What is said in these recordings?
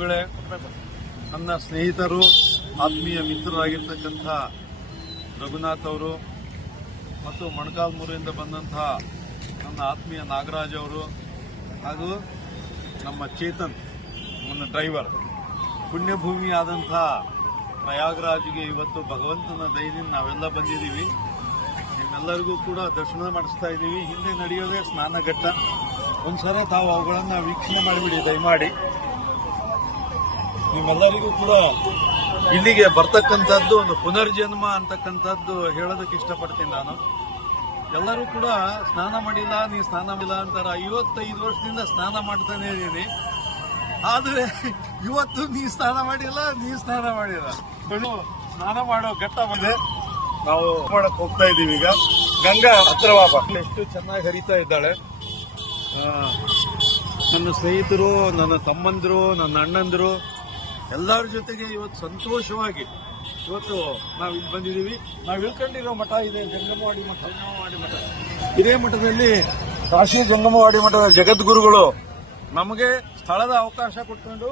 ಗುರುಗಳೇ, ನನ್ನ ಸ್ನೇಹಿತರು, ಆತ್ಮೀಯ ಮಿತ್ರರಾಗಿರ್ತಕ್ಕಂಥ ರಘುನಾಥ್ ಅವರು ಮತ್ತು ಮೊಣಕಾಲ್ಮೂರಿನಿಂದ ಬಂದಂತಹ ನನ್ನ ಆತ್ಮೀಯ ನಾಗರಾಜ್ ಅವರು ಹಾಗೂ ನಮ್ಮ ಚೇತನ್, ನನ್ನ ಡ್ರೈವರ್, ಪುಣ್ಯಭೂಮಿ ಆದಂಥ ಪ್ರಯಾಗ್ರಾಜ್ಗೆ ಇವತ್ತು ಭಗವಂತನ ದಯದಿಂದ ನಾವೆಲ್ಲ ಬಂದಿದ್ದೀವಿ. ನಿಮ್ಮೆಲ್ಲರಿಗೂ ಕೂಡ ದರ್ಶನ ಮಾಡಿಸ್ತಾ ಇದ್ದೀವಿ. ಹಿಂದೆ ನಡೆಯೋದೇ ಸ್ನಾನಘಟ್ಟ. ಒಂದ್ಸಲ ತಾವು ಅವುಗಳನ್ನು ವೀಕ್ಷಣೆ ಮಾಡಿಬಿಡಿ ದಯಮಾಡಿ. ನಿಮ್ಮೆಲ್ಲರಿಗೂ ಕೂಡ ಇಲ್ಲಿಗೆ ಬರ್ತಕ್ಕಂಥದ್ದು ಒಂದು ಪುನರ್ಜನ್ಮ ಅಂತಕ್ಕಂಥದ್ದು ಹೇಳೋದಕ್ಕೆ ಇಷ್ಟಪಡ್ತೀನಿ ನಾನು. ಎಲ್ಲರೂ ಕೂಡ ಸ್ನಾನ ಮಾಡಿಲ್ಲ, ನೀವು ಸ್ನಾನ ಮಾಡಿಲ್ಲ ಅಂತಾರೆ. 55 ವರ್ಷದಿಂದ ಸ್ನಾನ ಮಾಡ್ತಾನೆ ಇದ್ದೀನಿ. ಆದರೆ ಇವತ್ತು ನೀವು ಸ್ನಾನ ಮಾಡಿಲ್ಲ, ನೀವು ಸ್ನಾನ ಮಾಡಿಲ್ಲ. ಸ್ನಾನ ಮಾಡೋ ಘಟ್ಟ ಬಂದೆ. ನಾವು ಮಾಡಕ್ ಹೋಗ್ತಾ ಇದ್ದೀವಿ. ಈಗ ಗಂಗಾ ಹತ್ರವಾಬ ಎಷ್ಟು ಚೆನ್ನಾಗಿ ಹರಿತಾ ಇದ್ದಾಳೆ. ನನ್ನ ಸ್ನೇಹಿತರು, ನನ್ನ ತಮ್ಮಂದಿರು, ನನ್ನ ಅಣ್ಣಂದಿರು ಎಲ್ಲರ ಜೊತೆಗೆ ಇವತ್ತು ಸಂತೋಷವಾಗಿ ಇವತ್ತು ನಾವು ಇಲ್ಲಿ ಬಂದಿದ್ದೀವಿ. ನಾವು ಇಳ್ಕೊಂಡಿರೋ ಮಠ ಇದೆ, ಜಂಗಮವಾಡಿ ಮಠ. ಇದೇ ಮಠದಲ್ಲಿ ಕಾಶಿ ಜಂಗಮವಾಡಿ ಮಠದ ಜಗದ್ಗುರುಗಳು ನಮಗೆ ಸ್ಥಳದ ಅವಕಾಶ ಕೊಟ್ಕೊಂಡು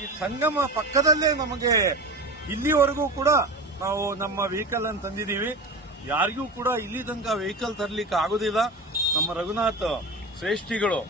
ಈ ಸಂಗಮ ಪಕ್ಕದಲ್ಲೇ ನಮಗೆ ಇಲ್ಲಿವರೆಗೂ ಕೂಡ ನಾವು ನಮ್ಮ ವೆಹಿಕಲ್ ಅನ್ನು ತಂದಿದ್ದೀವಿ. ಯಾರಿಗೂ ಕೂಡ ಇಲ್ಲಿ ತನಕ ವೆಹಿಕಲ್ ತರಲಿಕ್ಕೆ ಆಗೋದಿಲ್ಲ. ನಮ್ಮ ರಘುನಾಥ್ ಶ್ರೇಷ್ಠಿಗಳು